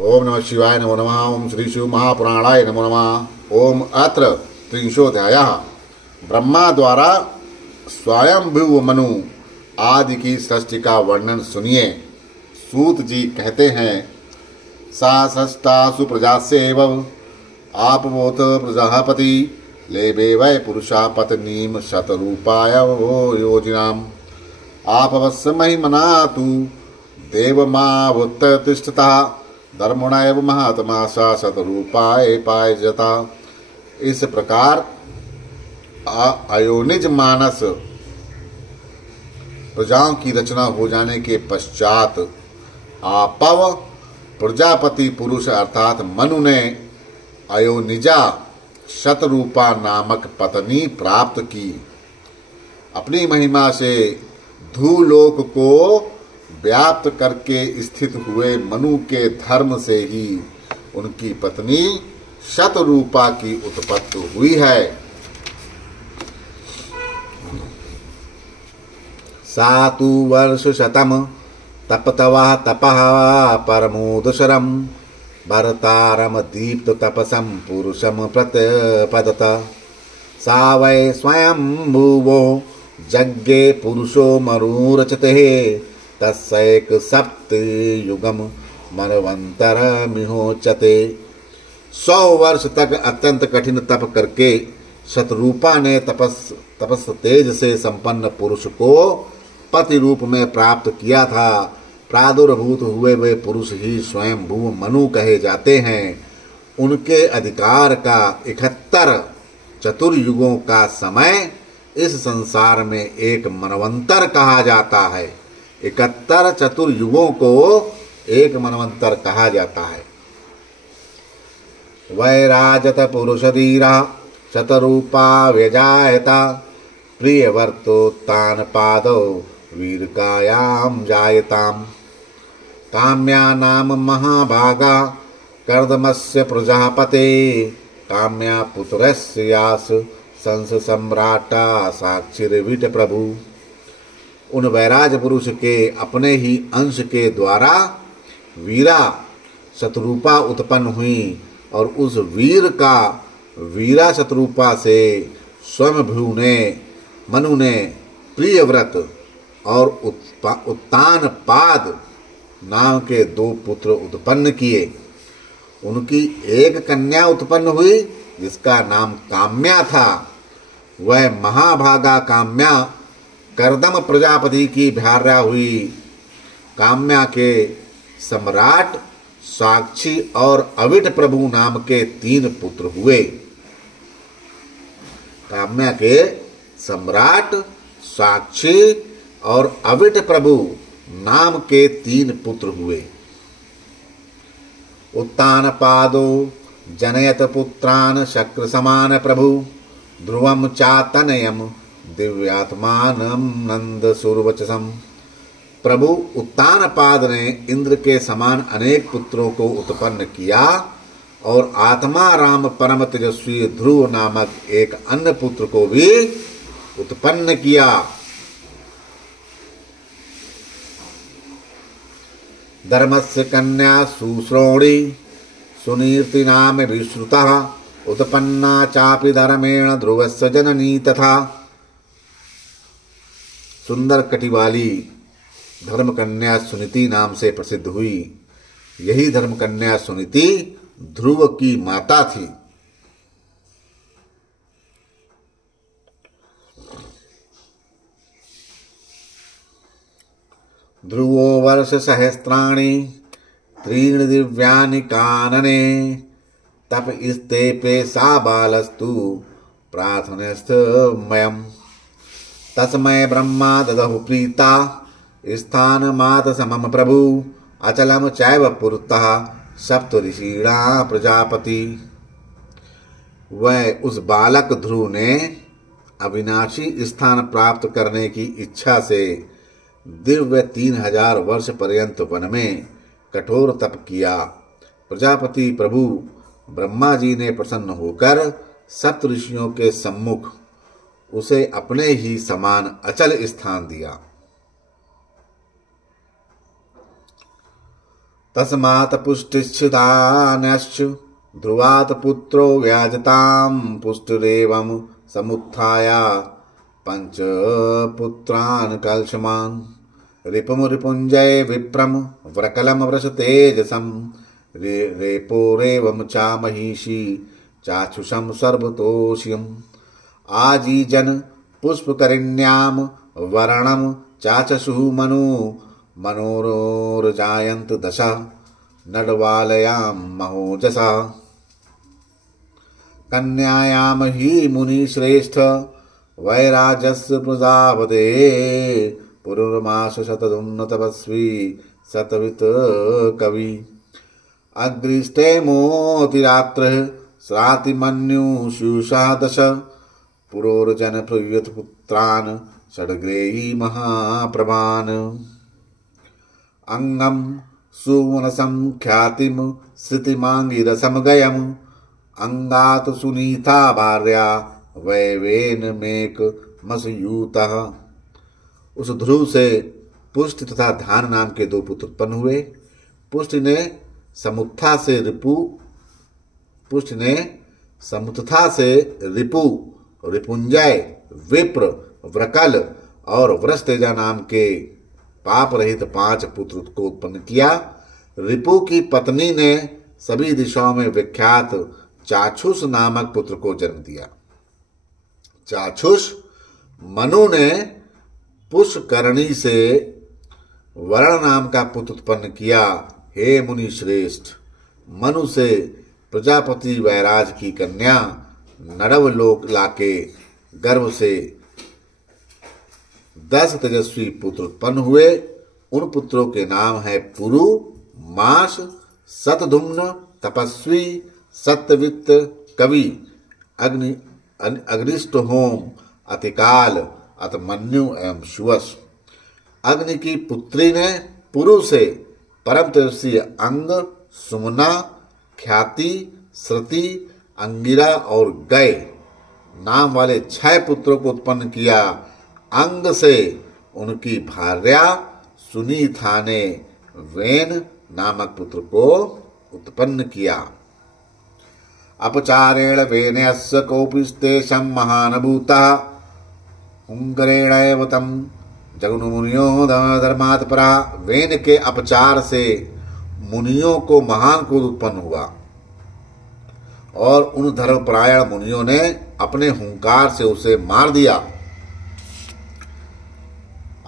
ओम नमः शिवाय नमो नमः। ओम श्री शिव महापुराणाय नमो नमः। ओम अत्र त्रिंशोऽध्यायः। ब्रह्मा द्वारा स्वयंभुव मनु आदि की सृष्टि का वर्णन सुनिए। सूत जी कहते हैं, सा सष्टासु प्रजास्येव आपवोत प्रजापति लेबे वै पुरुषा पत्नीम शतरूपाय वो योजनाम आपवस्य महिमना तु देवमावुत्तिष्ठता धर्मणा एव महात्मा सा शतरूपाय पायजता। इस प्रकार अयोनिज मानस प्रजाओं की रचना हो जाने के पश्चात आपव प्रजापति पुरुष अर्थात मनु ने अयोनिजा शतरूपा नामक पत्नी प्राप्त की। अपनी महिमा से धूलोक को व्याप्त करके स्थित हुए मनु के धर्म से ही उनकी पत्नी शतरूपा की उत्पत्ति हुई है। सातु वर्ष शतम तपतवा तपः परमोदशरम भरतारम दीप्त तपसम पुरुषम प्रत्यपदत सा वै स्वयं भुवो जज्ञे पुरुषो मरुरचते तस्सैक सप्त युगम मनवंतरमिहोचते। 100 वर्ष तक अत्यंत कठिन तप करके शतरूपा ने तपस तेज से संपन्न पुरुष को पति रूप में प्राप्त किया था। प्रादुर्भूत हुए वे पुरुष ही स्वयंभुव मनु कहे जाते हैं। उनके अधिकार का 71 चतुर्युगों का समय इस संसार में एक मनवंतर कहा जाता है। 71 चतुर्युगों को एक मनवंतर कहा जाता है। वैराजत पुरुष धीरा शतरूपा व्यजायता प्रियवर्तोत्तान पादौ वीरकायाम जायताम काम्या नाम महाभागा कर्दमस्य प्रजापते काम्या पुत्रस्य यास संस सम्राटा साक्षिर्विट प्रभु। उन वैराज पुरुष के अपने ही अंश के द्वारा वीरा शतरूपा उत्पन्न हुई और उस वीर का वीरा शतरूपा से स्वयंभू ने मनु ने प्रियव्रत और उत्तान पाद नाम के 2 पुत्र उत्पन्न किए। उनकी एक कन्या उत्पन्न हुई जिसका नाम काम्या था। वह महाभागा काम्या कर्दम प्रजापति की भार्या हुई। काम्या के सम्राट साक्षी और अविट प्रभु नाम के 3 पुत्र हुए। काम्या के सम्राट साक्षी और अविट प्रभु नाम के 3 पुत्र हुए। उत्तान पादो जनयत पुत्रान शक्र समान प्रभु ध्रुवम चातनयम दिव्यात्मानम नंद सुरवचसम। प्रभु उत्तान पाद ने इंद्र के समान अनेक पुत्रों को उत्पन्न किया और आत्मा राम परम तेजस्वी ध्रुव नामक एक अन्य पुत्र को भी उत्पन्न किया। धर्मस्य कन्या सुश्रोणी सुनीर्ति नाम विश्रुतः उत्पन्ना चापि धर्मेण ध्रुवस्य जननी तथा। सुंदर कटी वाली धर्म कन्या सुनीति नाम से प्रसिद्ध हुई। यही धर्म कन्या सुनीति ध्रुव की माता थी। ध्रुवो वर्ष सहस्राणि त्रीणि दिव्यानि कानने तप इस्तेपे सा बालस्तु प्रार्थनस्थमयम् तस्मै ब्रह्मा ददहु प्रीता स्थानमात समम प्रभु अचलम चैव पुरतः सप्त ऋषीणा प्रजापति। वह उस बालक ध्रुव ने अविनाशी स्थान प्राप्त करने की इच्छा से दिव्य 3000 वर्ष पर्यंत वन में कठोर तप किया। प्रजापति प्रभु ब्रह्मा जी ने प्रसन्न होकर सप्त ऋषियों के सम्मुख उसे अपने ही समान अचल स्थान दिया। तस्मात् पुष्टिश्चिदानश्च ध्रुवात् पुत्रो व्याजतां पुष्टिरेवं समुत्थाया पंच पुत्रान् कल्षमान् रिपुं रिपुञ्जय विप्रं व्रकलं वृषतेजसं रेपोरेवं चा महिषी चाक्षुषं सर्वतोष्यम् आजीजन पुष्पकरिण्यां वर्णं चाचषु मनोरजायन्त दश नडवालयां महोजसा कन्यायां हि मुनिश्रेष्ठ वैराजस्य प्रजापते पुरुर्मास शतधुम्न तपस्वी शतवित कवि अग्रिष्टे मोतिरात्रः श्रातिमन्युषुषा दश पुरोर्जन प्रयुत पुत्रान् षड्ग्रेयी महाप्रभान् अंगम सुमनसं ख्यातिं श्रुतिमांगिरसं गयम् अंगात सुनीता भार्या वैवेन मेक मसयूतः। उस ध्रुव से पुष्टि तथा धान नाम के दो पुत्र उत्पन्न हुए। पुष्टि ने समुत्था से रिपु रिपुंजय विप्र व्रकल और वृषतेजा नाम के पाप रहित 5 पुत्र को उत्पन्न किया। रिपु की पत्नी ने सभी दिशाओं में विख्यात चाक्षुष नामक पुत्र को जन्म दिया। चाक्षुष मनु ने पुष्करणी से वर्ण नाम का पुत्र उत्पन्न किया। हे मुनि श्रेष्ठ, मनु से प्रजापति वैराज की कन्या नड़वलोक लाके गर्भ से 10 तेजस्वी पुत्र उत्पन्न हुए। उन पुत्रों के नाम है पुरु, मास, शतधुम्न, तपस्वी, सत्यवित्त, कवि, अग्निष्ट होम, अतिकाल, अतमन्यु एवं सुवस। अग्नि की पुत्री ने पुरु से परम तेजस्वी अंग, सुमना, ख्याति, श्रुति, अंगिरा और गय नाम वाले 6 पुत्रों को उत्पन्न किया। अंग से उनकी भार्या सुनीता ने वेन नामक पुत्र को उत्पन्न किया। अपचारेण वेनस्य कोपिस्तेषं महानभूतः हुंकरेण एव तं जगन्मुनियो धर्मात् परा। वेन के अपचार से मुनियों को महान क्रोध उत्पन्न हुआ और उन धर्मपरायण मुनियों ने अपने हुंकार से उसे मार दिया।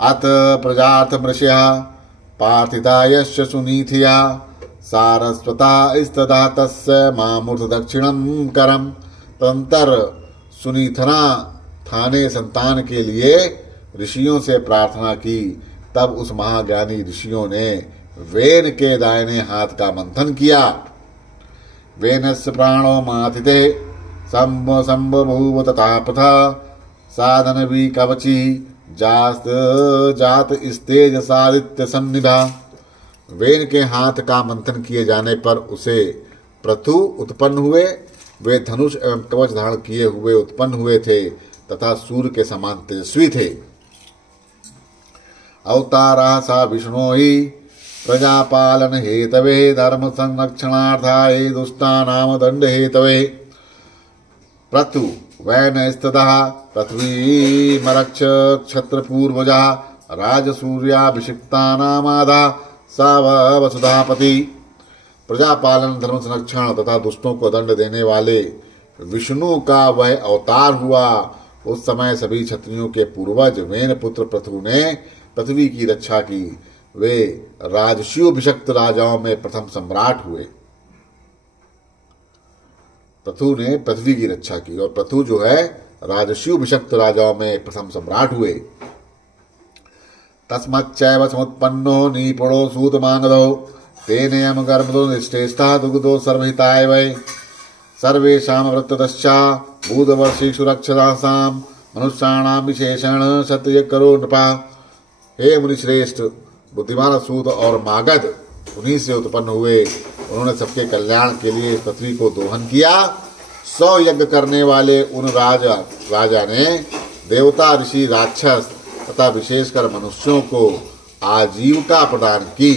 अत प्रजार्थ मृष्य पार्थिता यश्च सुनीथिया सारस्वता स्तदा तस्य मामूर्थ दक्षिणं करम। तदंतर सुनीथना थाने संतान के लिए ऋषियों से प्रार्थना की। तब उस महाज्ञानी ऋषियों ने वेन के दाहिने हाथ का मंथन किया। वेनस्य प्राणो माथिते संबभूव तथा पथा साधनवी कवची जात स्तेज सादित्य सन्निभा। वेन के हाथ का मंथन किए जाने पर उसे पृथु उत्पन्न हुए। वे धनुष एवं कवच धारण किए हुए उत्पन्न हुए थे तथा सूर्य के समान तेजस्वी थे। अवतारा सा विष्णु ही प्रजापालन हेतवे धर्म संरक्षणार्थाय दुष्टानाम दंड हेतवे। पृथु वैन स्तः पृथ्वी मरक्ष क्षत्र पूर्वजा राजसूर्याभिषिक्तानामादा सा वसुधापति। प्रजापालन, धर्म संरक्षण तथा दुष्टों को दंड देने वाले विष्णु का वह अवतार हुआ। उस समय सभी क्षत्रियों के पूर्वज वेन पुत्र पृथु ने पृथ्वी की रक्षा की। वे राजस्यूभिषक्त राजाओं में प्रथम सम्राट हुए। पृथु ने पृथ्वी की रक्षा की और पृथु जो है राजस्यूभिषक्त राजाओं में प्रथम सम्राट हुए। तस्मच्चैव समुत्पन्नो निपुणो सूतमांगदो तेनेयम गर्भदो निष्ठेष्टा दुग्धो सर्वहिताय वै सर्वेषां वृत्तदश्चा भूतवर्षेषु रक्षसां मनुष्याणां विशेषण क्षत्रिय करो नृपा। हे मुनिश्रेष्ठ, बुद्धिमान सूत और मागध उन्हीं से उत्पन्न हुए। उन्होंने सबके कल्याण के लिए पृथ्वी को दोहन किया। 100 यज्ञ करने वाले उन राजा ने देवता, ऋषि, राक्षस तथा विशेषकर मनुष्यों को आजीविका प्रदान की।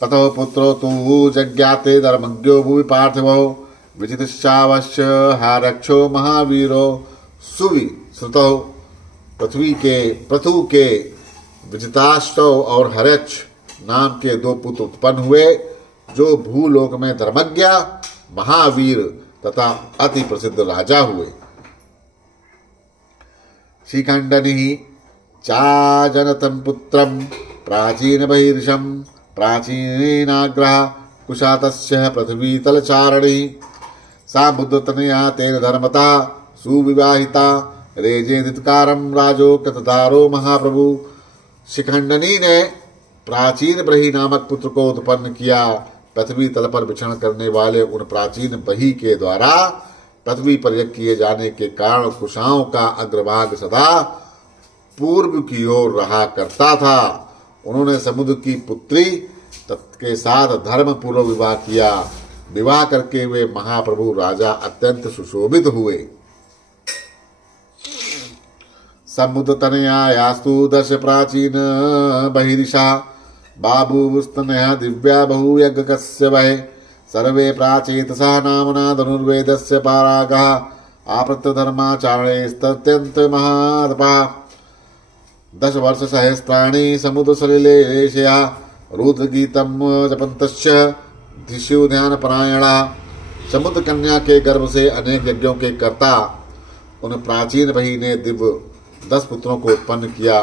ततो पुत्रो तु जज्ञाते धर्मज्ञो भुवि पार्थिवो विजितश्चावश्य हारक्षो महावीरो सुवि श्रुतो। पृथु के विजिताष्टव और हरक्ष नाम के दो पुत्र उत्पन्न हुए, जो भूलोक में धर्मज्ञ, महावीर तथा अति प्रसिद्ध राजा हुए। शिखंडनि चाजनतं पुत्रं प्राचीन बहिर्षं प्राचीनाग्रह कुशातस्य पृथ्वीतलचारिणी सा बुद्धतनया तेन धर्मता सुविवाहिता रेजेदितकारं राजो कृतधारो महाप्रभु। शिखंडनी ने प्राचीन ब्रही नामक पुत्र को उत्पन्न किया। पृथ्वी तल पर विचरण करने वाले उन प्राचीन बही के द्वारा पृथ्वी पर यज्ञ किए जाने के कारण कुशाओं का अग्रभाग सदा पूर्व की ओर रहा करता था। उन्होंने समुद्र की पुत्री के साथ धर्म पूर्व विवाह किया। विवाह करके वे महाप्रभु राजा अत्यंत सुशोभित हुए। समुद्र तनयास्तु दश प्राचीन बहिर्षा बाबूस्तनया दिव्या बहुयज्ञकस्य वै सर्वे प्राचेतसा नामना धनुर्वेदस्य पारागः आपृत धर्माचारणे स्तत्यंत महातपा 10 वर्ष सहस्राणि समुद्र सलिलेशया रुद्रगीतम जपन्तश्च धिष्यु ध्यान परायणा। समुद्र कन्या के गर्भ से अनेक यज्ञों के कर्ता उन प्राचीन बही ने दिव्य 10 पुत्रों को उत्पन्न किया।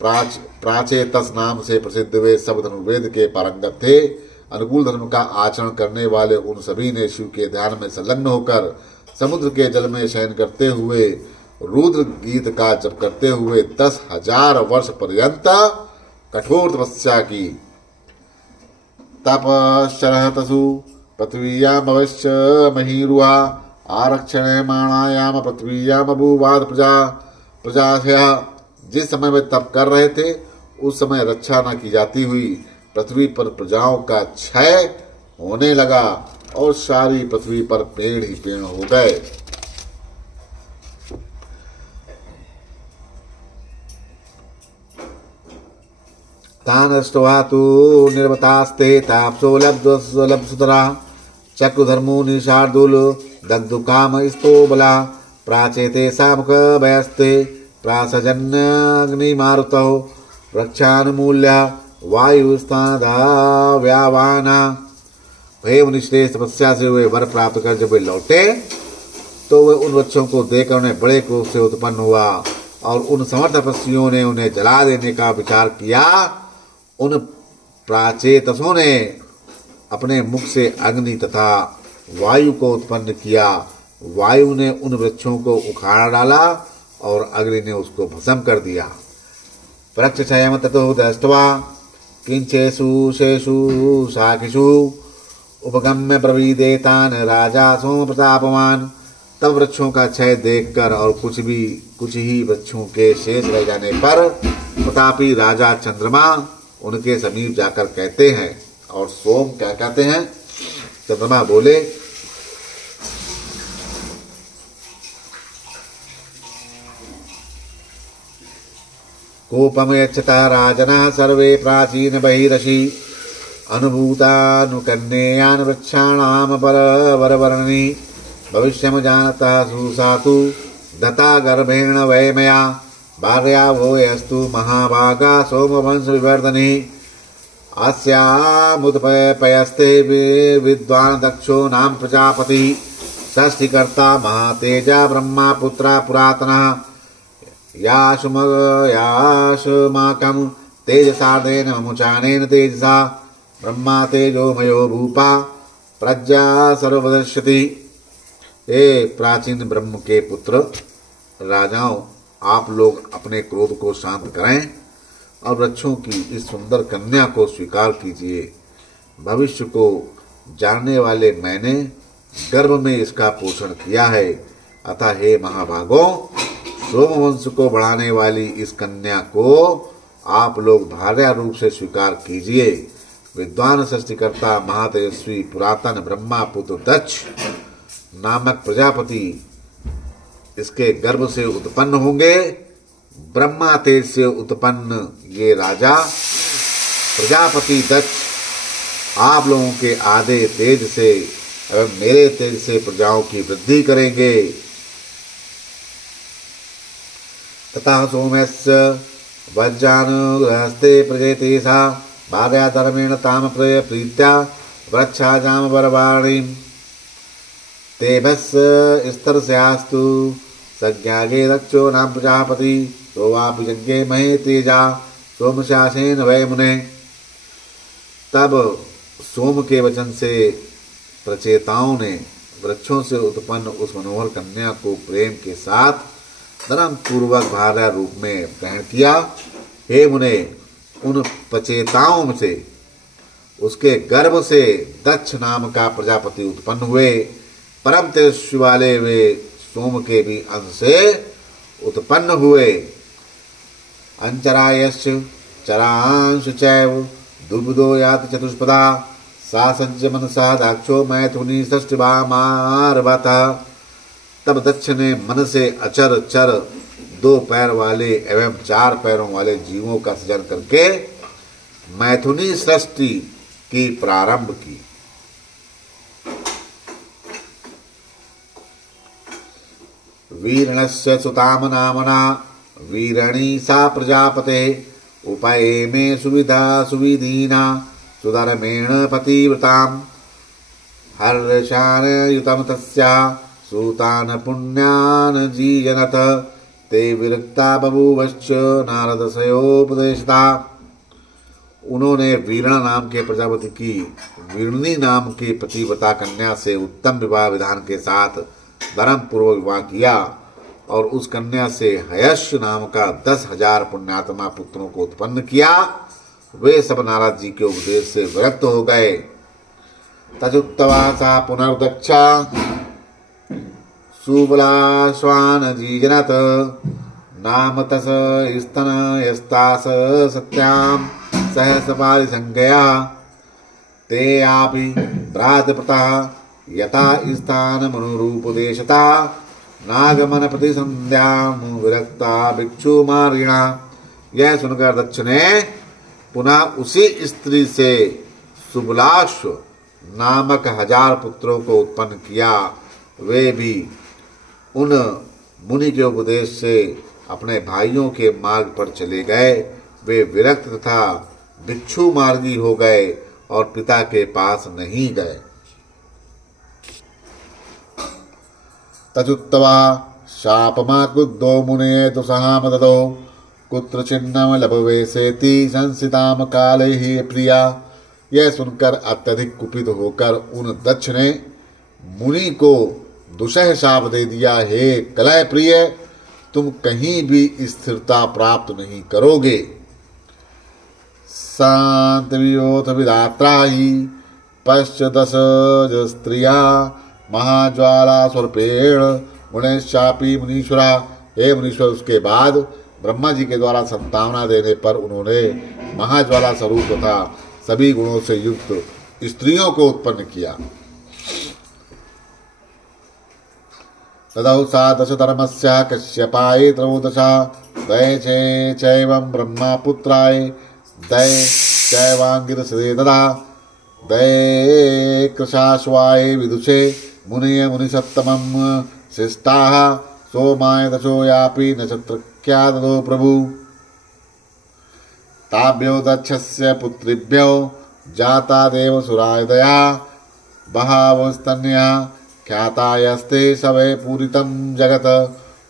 प्राचेतस नाम से प्रसिद्ध वे सब धनुर्वेद के पारंगत थे। अनुकूल धर्म का आचरण करने वाले उन सभी ने शिव के ध्यान में संलग्न होकर समुद्र के जल में शयन करते हुए रुद्र गीत का जप करते हुए 10,000 वर्ष पर्यंत कठोर तपस्या की। तपश्चरहतसु पृथ्वीयाम अवश्य महीरुहा आरक्षणमाणायाम पृथ्वीयाम अभूवाद प्रजा। जिस समय वे तप कर रहे थे उस समय रक्षा न की जाती हुई पृथ्वी पर प्रजाओं का क्षय होने लगा और सारी पृथ्वी पर पेड़ ही पेड़ हो गए। तान अष्टवातु निर्वतास्ते तापसो लब्धसुतरा चक्रधर्मो निशार्दुल दग्धुकाम स्तोबला प्राचेते सामुख भयस्ते प्रासजन्यग्निमारुतौ रक्षानुमूल्या वायुस्थानदा व्यावाना। भय मुनिश्रेष्ठ तपस्या से वे वर प्राप्त कर जब वे लौटे तो वे उन वृक्षों को देखकर उन्हें बड़े क्रोध से उत्पन्न हुआ और उन समर्थ तपस्वियों ने उन्हें जला देने का विचार किया। उन प्राचेतसों ने अपने मुख से अग्नि तथा वायु को उत्पन्न किया। वायु ने उन वृक्षों को उखाड़ डाला और अग्नि ने उसको भस्म कर दिया। प्रक्षयम ततो दृष्ट्वा किंचेषु शेषु शाखिषु उपगम्य प्रवीदेतान राजा सो प्रतापमान। तब वृक्षों का क्षय देखकर और कुछ ही वृक्षों के शेष रह जाने पर प्रतापी राजा चंद्रमा उनके समीप जाकर कहते हैं। और सोम क्या कहते हैं? चंद्रमा बोले, कोपम यच्छता राजनः सर्वे प्राचीन बहिरषि अनुभूतानुकन्येयान वृक्षाणाम वरवर्णनि भविष्यम जानता सुसातु दता गर्भेण वै मया भार्या भूयस्तु महाभागा सोमवंश विवर्धनि अस्यामुत्पयस्ते विद्वान् दक्षो नाम प्रजापति षष्ठीकर्ता महातेजा ब्रह्मा पुत्रा पुरातनः याशुमाकं तेजसार्धेन मुचानेन तेजसा ब्रह्मा तेजोमयो भूपा प्रज्ञा सर्वदर्शति। हे प्राचीन ब्रह्म के पुत्र राजाओं, आप लोग अपने क्रोध को शांत करें और वृक्षों की इस सुंदर कन्या को स्वीकार कीजिए। भविष्य को जानने वाले मैंने गर्भ में इसका पोषण किया है। अतः हे महाभागों, सोमवंश को बढ़ाने वाली इस कन्या को आप लोग भार्या रूप से स्वीकार कीजिए। विद्वान सृष्टिकर्ता महातेजस्वी पुरातन ब्रह्मा पुत्र दक्ष नामक प्रजापति इसके गर्भ से उत्पन्न होंगे। ब्रह्मा तेज से उत्पन्न ये राजा प्रजापति दक्ष आप लोगों के आधे तेज से एवं मेरे तेज से प्रजाओं की वृद्धि करेंगे। तथा सोमस्य वज्रानुग्रहस्ते प्रजयते सा भार्या धर्मेण ताम प्रीत्या वृक्षा जाम बरवाणीं तेभस्य स्तरस्यास्तु सज्ञागे रक्षो नाम प्रजापति सोवापि यज्ञे महे तेजा सोमशासेन वै मुने। तब सोम के वचन से प्रचेताओं ने वृक्षों से उत्पन्न उस मनोहर कन्या को प्रेम के साथ धर्म पूर्वक भार्या रूप में ग्रहण किया। हे मुने, उन प्रचेताओं से उसके गर्भ से दक्ष नाम का प्रजापति उत्पन्न हुए। परम तेजस्वी वाले वे सोम के भी अंश से उत्पन्न हुए। अंचरायश्च चरांश चैव दुर्बुदो याति चतुष्पदा सा सज्ज मनसा दाक्षो मैथुनी षष्ठवामारवतः। तब दक्ष ने मन से अचर चर 2 पैर वाले एवं 4 पैरों वाले जीवों का सृजन करके मैथुनी सृष्टि की प्रारंभ की। वीरणस्य सुताम नामना वीरणी सा प्रजापते उपयेमे सुविधा सुविधीना सुधर्मेण पतिव्रताम् हर्षान युतम तस्या सूतान पुण्यान जीजनत ते विरक्ता बभूवश्च नारद सयोपदेशता। उन्होंने वीरणा नाम के प्रजापति की वीरणी नाम की पतिव्रता कन्या से उत्तम विवाह विधान के साथ धर्म पूर्वक विवाह किया और उस कन्या से हयश नाम का 10,000 पुण्यात्मा पुत्रों को उत्पन्न किया। वे सब नारद जी के उपदेश से विरक्त हो गए। तजुत्तवा सा पुनर्दक्षा सुबला श्वान जीजनत नाम तस स्तन यस्तास सत्याम सहस पारिसंज्ञया ते आपि भ्रातृप्रता यथा स्थान मनुरूपदेशता नागमन प्रतिसंध्याम विरक्ता भिक्षु मारिणा। यह सुनकर दक्ष ने पुनः उसी स्त्री से सुबलाश्व नामक 1000 पुत्रों को उत्पन्न किया। वे भी उन मुनि के उपदेश से अपने भाइयों के मार्ग पर चले गए। वे विरक्त तथा भिक्षु मार्गी हो गए और पिता के पास नहीं गए। तजुत्तवा शापमा क्रुद्धो मुने दुसहाम ददो कुत्र चिन्नम लभवेसेति संसिताम काले ही प्रिया। यह सुनकर अत्यधिक कुपित होकर उन दक्ष ने मुनि को दुसह शाप दे दिया। हे कलह प्रिय, तुम कहीं भी स्थिरता प्राप्त नहीं करोगे। शांत वियोथ विधात्रा ही पश्चदश स्त्रिया महाज्वाला स्वरूपेण मुनेशापी मुनीश्वरा। हे मुनीश्वर, उसके बाद ब्रह्मा जी के द्वारा संतावना देने पर उन्होंने महाज्वाला स्वरूप तथा सभी गुणों से युक्त स्त्रियों को उत्पन्न किया। तदौ सा दश धर्मस्य कश्यपाय त्रयोदशा दय चैवं ब्रह्मा पुत्राय दय चैवांगिरसे ददा दय कृशाश्वाय विदुषे मुनिय मुनिसत्तमं शिष्टाः सोमाय दशो यापि नक्षत्रख्या ददो प्रभु। ताभ्यो दक्षस्य पुत्रिभ्यो जाता देवसुराय दया बहावस्तन्या ख्यातायस्ते सवै पूरितम जगत।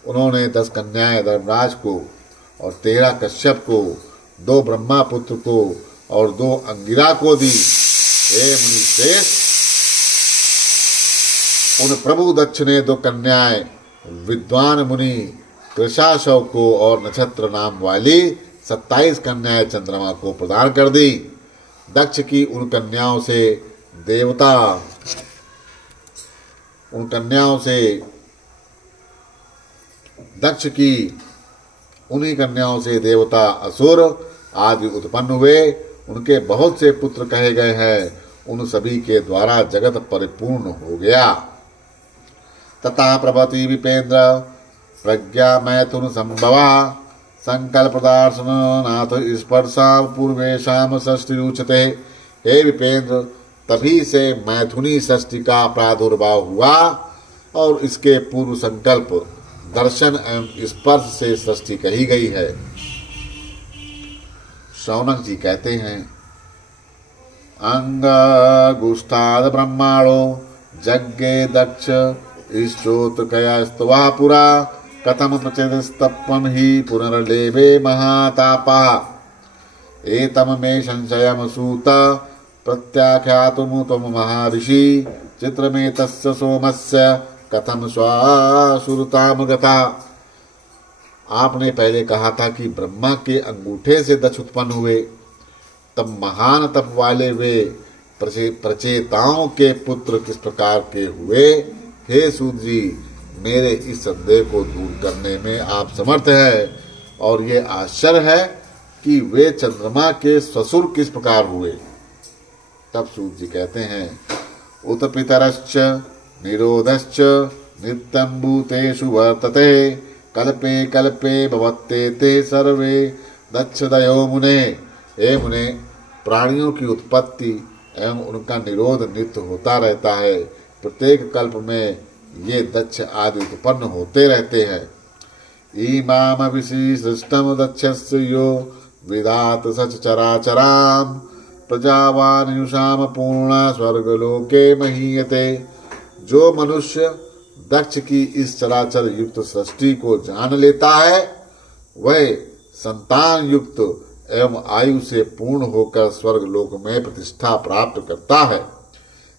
उन्होंने 10 कन्याएं धर्मराज को और 13 कश्यप को, 2 ब्रह्मा पुत्र को और 2 अंगिरा को दी। हे मुनिश्रेष्ठ, उन प्रभु दक्ष ने 2 कन्याएं विद्वान मुनि कृशाशव को और नक्षत्र नाम वाली 27 कन्याएं चंद्रमा को प्रदान कर दी। दक्ष की उन कन्याओं से दक्ष की उन्हीं कन्याओं से देवता असुर आदि उत्पन्न हुए। उनके बहुत से पुत्र कहे गए हैं। उन सभी के द्वारा जगत परिपूर्ण हो गया। तथा प्रभति विपेन्द्र प्रज्ञा मैथुन संभवा संकल्प दर्शन नाथ स्पर्शा पूर्वेशम षष्टि उच्यते। हे विपेन्द्र, तभी से मैथुनी षष्ठी का प्रादुर्भाव हुआ और इसके पूर्व संकल्प दर्शन एवं स्पर्श से षष्ठी कही गई है। शौनक जी कहते हैं, अंग गुष्ठाद ब्रह्माणो जज्ञे दक्ष इष्टोत्कया स्तवा पुरा कथम प्रचेदस्तप्पम ही पुनर्लेभे महातापा एतम मे संशयम सूत प्रत्याख्यातुमु तम महर्षि चित्रमेतस्य सोमस्य कथम स्वासुरताम गता। आपने पहले कहा था कि ब्रह्मा के अंगूठे से दक्ष उत्पन्न हुए, तब महान तप वाले वे प्रचेताओं के पुत्र किस प्रकार के हुए। हे सूत जी, मेरे इस संदेह को दूर करने में आप समर्थ है, और ये आश्चर्य है कि वे चंद्रमा के ससुर किस प्रकार हुए। तब सूत जी कहते हैं, उत पितरश्च निरोधश्च नित्यं भूतेषु वर्तते कल्पे कल्पे भवत्ते ते सर्वे दक्षदयो मुने। हे मुने, प्राणियों की उत्पत्ति एवं उनका निरोध नित्य होता रहता है। प्रत्येक कल्प में ये दक्ष आदि उत्पन्न होते रहते हैं। इमाम विशिष्टम दक्षस्य यो विदात सच चराचराम प्रजावान युषाम पूर्णा स्वर्गलोके महीयते। जो मनुष्य दक्ष की इस चराचर युक्त सृष्टि को जान लेता है, वह संतान युक्त एवं आयु से पूर्ण होकर स्वर्ग लोक में प्रतिष्ठा प्राप्त करता है।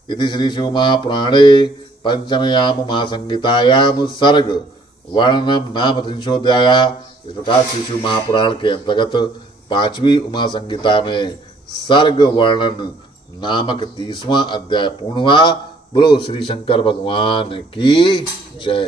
इति श्री शिव महापुराणे पंचमयाम महासंहितायाम सर्ग वर्णनम नाम 300 इस प्रकार श्री शिव महापुराण के अंतर्गत 5वीं उमा संहिता में सर्ग वर्णन नामक 30वां अध्याय पूर्ण हुआ। बोलो श्री शंकर भगवान की जय।